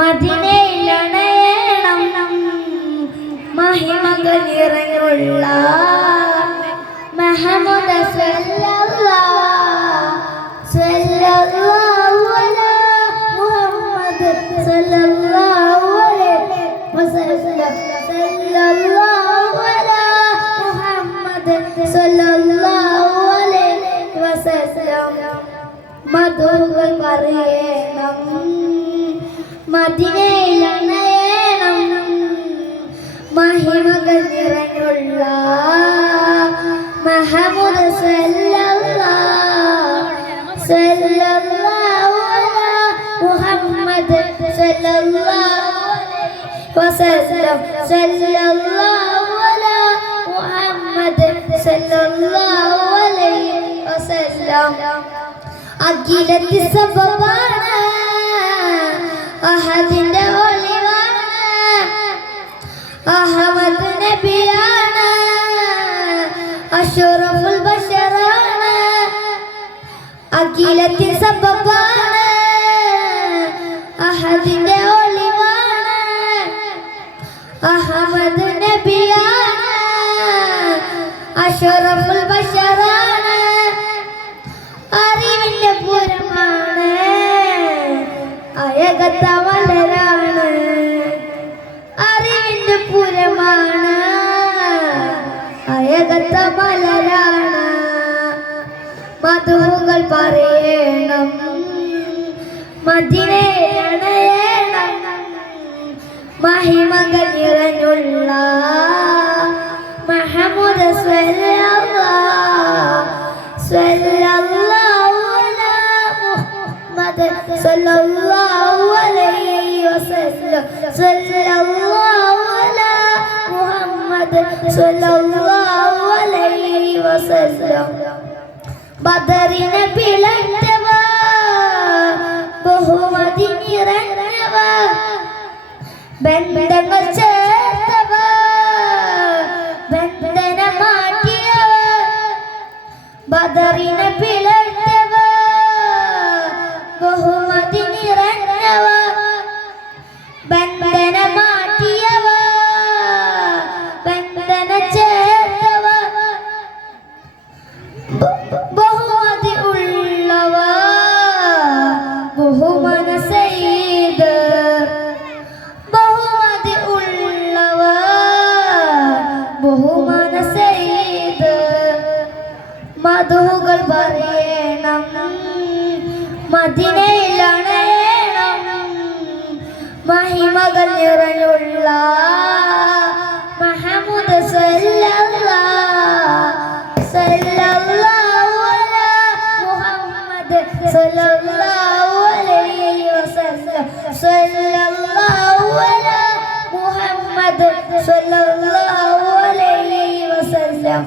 മദീനയിലണയണം മഹിമകൾ നിറഞ്ഞുള്ള മുഹമ്മദ് സല്ലല്ലാഹു അലൈഹി മുഹമ്മദ് സല്ലല്ലാഹു അലൈഹി വസല്ലം സല്ലല്ലാഹു അലൈഹി മുഹമ്മദ് സല്ലല്ലാഹു അലൈഹി വസല്ലം മധുകൾ പറയണം മദീനയിലണയണം മഹിമകൾ നിറഞ്ഞുള്ള മുഹമ്മദ് സല്ലല്ലാഹു അലൈഹി മുഹമ്മദ് സല്ലല്ലാഹു അലൈഹി വസല്ലം സല്ലല്ലാഹു അലൈഹി മുഹമ്മദ് സല്ലല്ലാഹു അലൈഹി വസല്ലം അഖിലത്തിൽ സബബാണ് അഹദിന്റെ ഒളിവാണ് അഹമ്മദ് നബിയാണ് അഷ്റഫുൽ ബശറാണ് അഖിലത്തിൽ സബബാണ് അഹദിന്റെ ഒളിവാണ് അഹമ്മദ് നബിയാണ് അഷ്റഫുൽ ബശറാണ് അറിവിന്റെ പൂരമാണ് അയകത്ത മലരാണ് അറിവിന്റെ പൂരമാണ് അയകത്ത മലരാണ് മധുകൾ പറയണം മദീനയിലണയണം മഹിമകൾ നിറഞ്ഞുള്ള മുഹമ്മദ് സല്ലല്ലാഹു സല്ലല്ലാഹു അലൈഹി വസല്ലം സല്ലല്ലാഹു അലൈഹി മുഹമ്മദ് സല്ലല്ലാഹു അലൈഹി വസല്ലം ബദറിനെ പിളർന്നവ ബഹുമതി നിറഞ്ഞവ ബന്ധങ്ങൾ ചേർത്തവ ബന്ധന മാറ്റിയവ ബദറിനെ പിളർന്നവ ബഹുമതി നിറഞ്ഞവ ബന്ധന മാറ്റിയവ ബന്ധന ചേർത്തവ ബഹുമതി ഉള്ളവ ബഹുമന സയ്യിദ് ബഹുമതി ഉള്ളവ ബഹുമന സയ്യിദ് മധുകൾ പറയണം മദീനയിലണയണം മഹിമകൾ നിറഞ്ഞുള്ള മുഹമ്മദ് സല്ലല്ലാഹു അലൈഹി മുഹമ്മദ് സല്ലല്ലാഹു അലൈഹി വസല്ലം സല്ലല്ലാഹു അലൈഹി മുഹമ്മദ് സല്ലല്ലാഹു അലൈഹി വസല്ലം